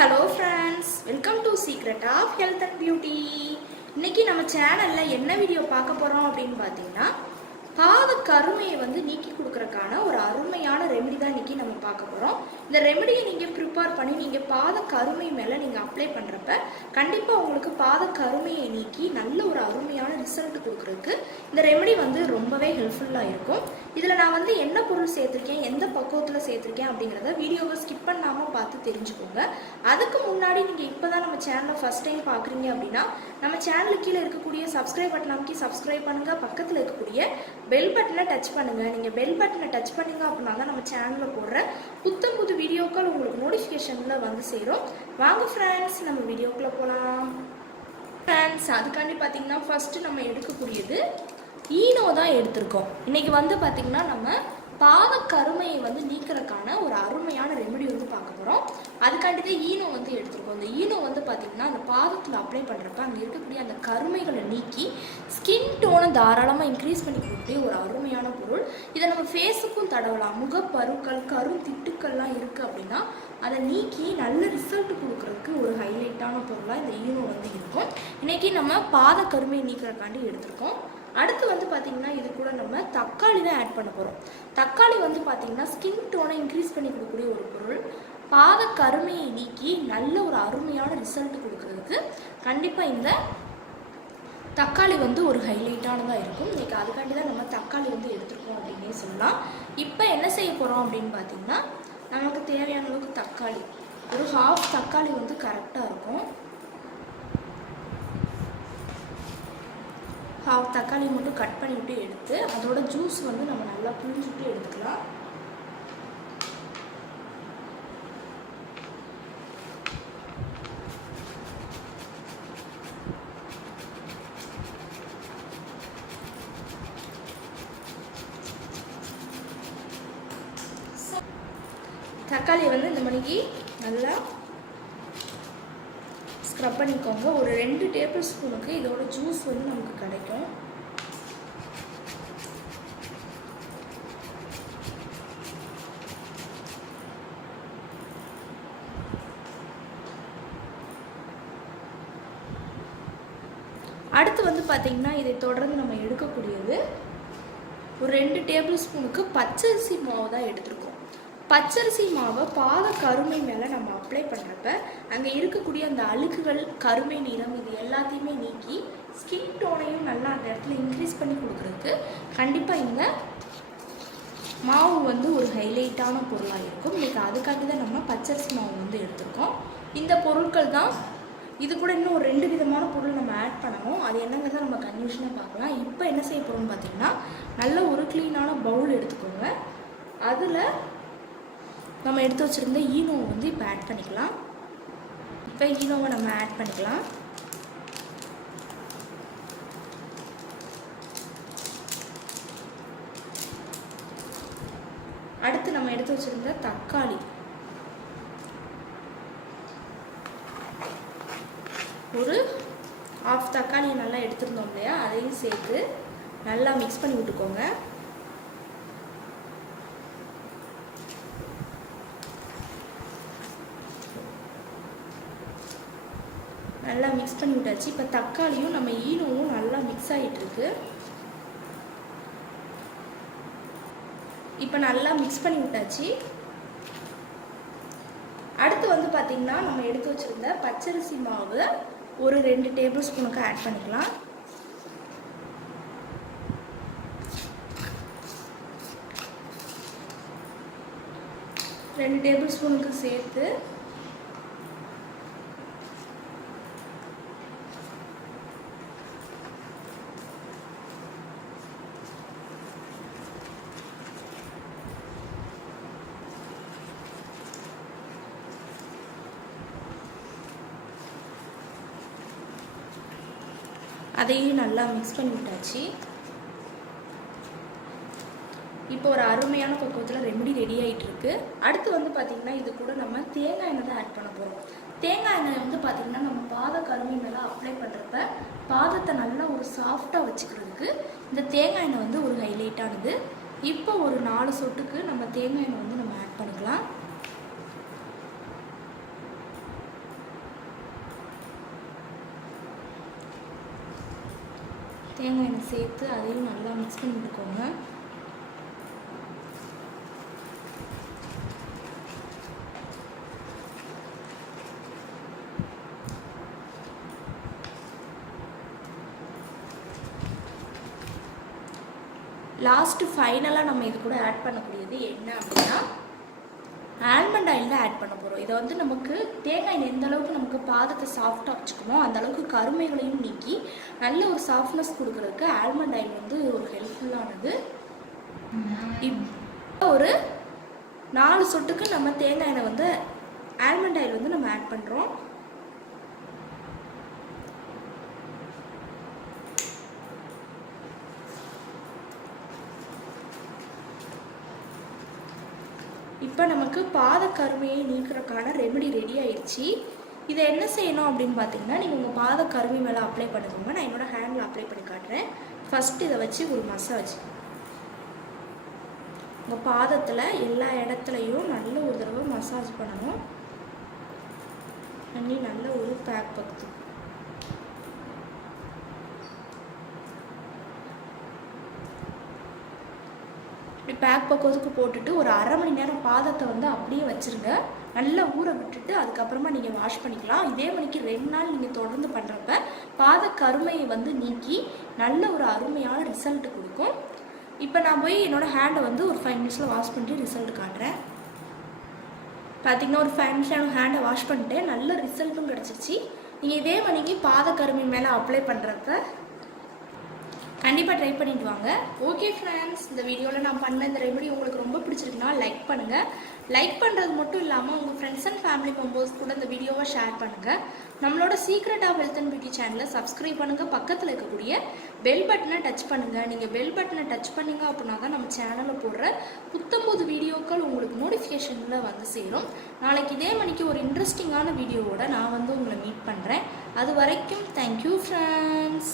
Hello friends, welcome to Secret of Health and Beauty. இன்னைக்கு நம்ம சேனல்ல என்ன வீடியோ பார்க்க போறோம் அப்படினு பாத்தீங்கன்னா பாத கருமையை வந்து நீக்கி கொடுக்கறதுக்கான ஒரு அருமையான ரெமெடி தான் இன்னைக்கு நம்ம பார்க்க போறோம். இந்த ரெமெடியை நீங்க ப்ரிப்பேர் பண்ணி நீங்க பாத கருமை மேல நீங்க அப்ளை பண்றப்ப கண்டிப்பா உங்களுக்கு பாத கருமையை நீக்கி நல்ல ஒரு அருமையான ரிசல்ட் கொடுக்கறதுக்கு இந்த ரெமெடி வந்து ரொம்பவே ஹெல்ப்ஃபுல்லா இருக்கும். இதுல நான் வந்து என்ன பொருள் சேர்த்திருக்கேன், எந்த பக்குவத்துல சேர்த்திருக்கேன் அப்படிங்கறத வீடியோவை ஸ்கிப் பண்ணாம பார்த்து தெரிஞ்சுக்கோங்க. அதுக்கு முன்னாடி நீங்க இப்பதான் நம்ம சேனலை ஃபர்ஸ்ட் டைம் பாக்குறீங்க அப்படின்னா நம்ம சேனலுக்கு கீழே இருக்கக்கூடிய சப்ஸ்கிரைப் பட்டன் அமைக்கி சப்ஸ்கிரைப் பண்ணுங்க. பக்கத்துல இருக்கக்கூடிய பெல் பட்டனை டச் பண்ணுங்க. நீங்க பெல் பட்டனை டச் பண்ணீங்க அப்படின்னா தான் நம்ம சேனல்ல போடுற புத்தம் புது வீடியோக்கள் உங்களுக்கு நோட்டிஃபிகேஷன்ல வந்து சேரும். வாங்க ஃப்ரெண்ட்ஸ், நம்ம வீடியோக்குள்ள போலாம். ஃப்ரெண்ட்ஸ், அதுக்காண்டி பார்த்தீங்கன்னா ஃபர்ஸ்ட் நம்ம எடுக்கக்கூடியது ஈனோ தான் எடுத்திருக்கோம். இன்னைக்கு வந்து பார்த்தீங்கன்னா நம்ம பாத கருமையை வந்து நீக்கிறதுக்கான ஒரு அருமையான ரெமெடி வந்து பார்க்க போகிறோம். அதுக்காண்டி தான் ஈனோ வந்து எடுத்திருக்கோம். இந்த ஈனோ வந்து பார்த்தீங்கன்னா அந்த பாதத்தில் அப்ளை பண்ணுறப்ப அங்கே இருக்கக்கூடிய அந்த கருமைகளை நீக்கி ஸ்கின் டோனை தாராளமாக இன்க்ரீஸ் பண்ணி கொடுக்கக்கூடிய ஒரு அருமையான பொருள். இதை நம்ம ஃபேஸுக்கும் தடவலாம். முகப்பருக்கள், கரும் திட்டுக்கள்லாம் இருக்குது அப்படின்னா அதை நீக்கி நல்ல ரிசல்ட் கொடுக்கறதுக்கு ஒரு ஹைலைட்டான பொருளாக இந்த ஈனோ வந்து இருக்கும். இன்றைக்கி நம்ம பாத கருமையை நீக்கிறதுக்காண்டி எடுத்திருக்கோம். அடுத்து வந்து பார்த்தீங்கன்னா இது கூட நம்ம தக்காளி தான் ஆட் பண்ண போகிறோம். தக்காளி வந்து பார்த்தீங்கன்னா ஸ்கின் டோனை இன்க்ரீஸ் பண்ணி கொடுக்கக்கூடிய ஒரு பொருள். பாத கருமையை நீக்கி நல்ல ஒரு அருமையான ரிசல்ட் கொடுக்கறதுக்கு கண்டிப்பாக இந்த தக்காளி வந்து ஒரு ஹைலைட்டானதாக இருக்கும். இன்றைக்கி அதுக்காண்டி தான் நம்ம தக்காளி வந்து எடுத்துருக்கோம் அப்படின்னே சொல்லலாம். இப்போ என்ன செய்ய போகிறோம் அப்படின்னு பார்த்தீங்கன்னா நமக்கு தேவையான அளவுக்கு தக்காளி, ஒரு ஹாஃப் தக்காளி வந்து கரெக்டாக இருக்கும். ஹாஃப் தக்காளி மட்டும் கட் பண்ணிவிட்டு எடுத்து அதோட ஜூஸ் வந்து நம்ம நல்லா புழிஞ்சுட்டு எடுத்துக்கலாம். தக்காளியை வந்து இந்த மணிக்கு நல்லா ஸ்க்ரப் பண்ணிக்கோங்க. ஒரு 2 டேபிள் ஸ்பூனுக்கு இதோட ஜூஸ் வந்து நமக்கு கிடைக்கும். அடுத்து வந்து பார்த்தீங்கன்னா இதை தொடர்ந்து நம்ம எடுக்கக்கூடியது ஒரு 2 டேபிள் ஸ்பூனுக்கு பச்சரிசி மாவு தான் எடுத்துருக்கோம். பச்சரிசி மாவை பாத கருமை மேலே நம்ம அப்ளை பண்ணுறப்ப அங்கே இருக்கக்கூடிய அந்த அழுக்குகள், கருமை நிறம் இது எல்லாத்தையுமே நீக்கி ஸ்கின் டோனையும் நல்லா அந்த இடத்துல இன்க்ரீஸ் பண்ணி கொடுக்குறதுக்கு கண்டிப்பாக இந்த மாவு வந்து ஒரு ஹைலைட்டான பொருளாக இருக்கும். இன்றைக்கி அதுக்காண்டி தான் நம்ம பச்சரிசி மாவு வந்து எடுத்துருக்கோம். இந்த பொருட்கள் தான். இது கூட இன்னும் ஒரு 2 விதமான பொருள் நம்ம ஆட் பண்ணணும். அது என்னங்கிறத நம்ம கன்ஃபியூஷனாக பார்க்கலாம். இப்போ என்ன செய்ய போகிறோம்னு பார்த்தீங்கன்னா நல்ல ஒரு க்ளீனான பவுல் எடுத்துக்கோங்க. அதில் நம்ம எடுத்து வச்சுருந்த ஈனோவை வந்து இப்போ ஆட் பண்ணிக்கலாம். இப்போ ஈனோவை நம்ம ஆட் பண்ணிக்கலாம். அடுத்து நம்ம எடுத்து வச்சுருந்த தக்காளி, ஒரு ஹாஃப் தக்காளியை நல்லா எடுத்துருந்தோம் இல்லையா, அதையும் சேர்த்து நல்லா மிக்ஸ் பண்ணி விட்டுக்கோங்க. நல்லா மிக்ஸ் பண்ணி விட்டாச்சு. இப்போ தக்காளியும் நம்ம ஈனோவும் நல்லா மிக்ஸ் ஆகிட்டு இருக்கு. இப்போ நல்லா மிக்ஸ் பண்ணி விட்டாச்சு. அடுத்து வந்து பார்த்தீங்கன்னா நம்ம எடுத்து வச்சிருந்த பச்சரிசி மாவு ஒரு 2 டேபிள் ஸ்பூனுக்கு ஆட் பண்ணிக்கலாம். ரெண்டு டேபிள் ஸ்பூனுக்கு சேர்த்து அதையும் நல்லா மிக்ஸ் பண்ணி விட்டாச்சு. இப்போ ஒரு அருமையான பக்குவத்தில் ரெமெடி ரெடி ஆகிட்டு இருக்கு. அடுத்து வந்து பார்த்திங்கன்னா இது கூட நம்ம தேங்காய் எண்ணெய் தான் ஆட் பண்ண போகிறோம். தேங்காய் எண்ணெய் வந்து பார்த்திங்கன்னா நம்ம பாத கருமை மேலே அப்ளை பண்ணுறப்ப பாதத்தை நல்லா ஒரு சாஃப்டாக வச்சுக்கிறதுக்கு இந்த தேங்காய் எண்ணெய் வந்து ஒரு ஹைலைட்டானது. இப்போ ஒரு 4 சொட்டுக்கு நம்ம தேங்காய் எண்ணெய் வந்து நம்ம ஆட் பண்ணிக்கலாம். தேங்காய் எண்ணெய் சேர்த்து அதையும் நல்லா மிக்ஸ் பண்ணி விட்டுக்கோங்க. லாஸ்ட்டு ஃபைனலாக நம்ம இது கூட ஆட் பண்ணக்கூடியது என்ன அப்படின்னா ஆல்மண்ட் ஆயில் தான் ஆட் பண்ண போகிறோம். இதை வந்து நமக்கு தேங்காய் எண்ணெய் எந்த அளவுக்கு நமக்கு பாதத்தை சாஃப்டாக வச்சுக்கணுமோ அந்த அளவுக்கு கருமைகளையும் நீக்கி நல்ல ஒரு சாஃப்ட்னஸ் கொடுக்கறதுக்கு ஆல்மண்ட் ஆயில் வந்து ஒரு ஹெல்ப்ஃபுல்லானது. இப்போ ஒரு 4 சொட்டுக்கு நம்ம தேங்காய் எண்ணெய் வந்து ஆல்மண்ட் ஆயில் வந்து நம்ம ஆட் பண்ணுறோம். இப்போ நமக்கு பாத கருமையை நீக்கிறதுக்கான ரெமெடி ரெடி ஆயிடுச்சு. இதை என்ன செய்யணும் அப்படின்னு பார்த்தீங்கன்னா, நீங்கள் உங்கள் பாத கருமை மேலே அப்ளை பண்ணுங்க. நான் என்னோடய ஹேண்டில் அப்ளை பண்ணி காட்டுறேன். ஃபஸ்ட்டு இதை வச்சு ஒரு மசாஜ் உங்கள் பாதத்தில் எல்லா இடத்துலையும் நல்ல ஒரு தடவை மசாஜ் பண்ணணும். பண்ணி நல்ல ஒரு பேக் பகுத்து பேக் பக்கத்துக்கு போட்டுட்டு ஒரு அரை மணி நேரம் பாதத்தை வந்து அப்படியே வச்சுருங்க. நல்லா ஊற விட்டுட்டு அதுக்கப்புறமா நீங்கள் வாஷ் பண்ணிக்கலாம். இதே மணிக்கு 2 நாள் நீங்கள் தொடர்ந்து பண்ணுறப்ப பாத கருமையை வந்து நீக்கி நல்ல ஒரு அருமையான ரிசல்ட் கொடுக்கும். இப்போ நான் போய் என்னோடய ஹேண்டை வந்து ஒரு 5 மினிட்ஸில் வாஷ் பண்ணிட்டு ரிசல்ட் காட்டுறேன். பார்த்திங்கன்னா ஒரு 5 நிமிஷம் ஹேண்டை வாஷ் பண்ணிட்டு நல்ல ரிசல்ட்டும் கிடச்சிருச்சு. நீங்கள் இதே மணிக்கு பாத கருமை மேலே அப்ளை பண்ணுறப்ப கண்டிப்பாக ட்ரை பண்ணிட்டு வாங்க. ஓகே ஃப்ரெண்ட்ஸ், இந்த வீடியோவில் நான் பண்ண இந்த ரெமெடி உங்களுக்கு ரொம்ப பிடிச்சிருக்குன்னா லைக் பண்ணுங்கள். லைக் பண்ணுறது மட்டும் இல்லாமல் உங்கள் ஃப்ரெண்ட்ஸ் அண்ட் ஃபேமிலி மெம்பர்ஸ் கூட இந்த வீடியோவை ஷேர் பண்ணுங்கள். நம்மளோட secret of health and beauty சேனலை சப்ஸ்கிரைப் பண்ணுங்கள். பக்கத்தில் இருக்கக்கூடிய பெல் பட்டனை டச் பண்ணுங்கள். நீங்கள் பெல் பட்டனை டச் பண்ணிங்க அப்படின்னா தான் நம்ம சேனலில் போடுற புத்தம்புது வீடியோக்கள் உங்களுக்கு நோட்டிஃபிகேஷனில் வந்து சேரும். நாளைக்கு இதே மணிக்கு ஒரு இன்ட்ரெஸ்டிங்கான வீடியோவோட நான் வந்து உங்களை மீட் பண்ணுறேன். அது வரைக்கும் தேங்க்யூ ஃப்ரெண்ட்ஸ்.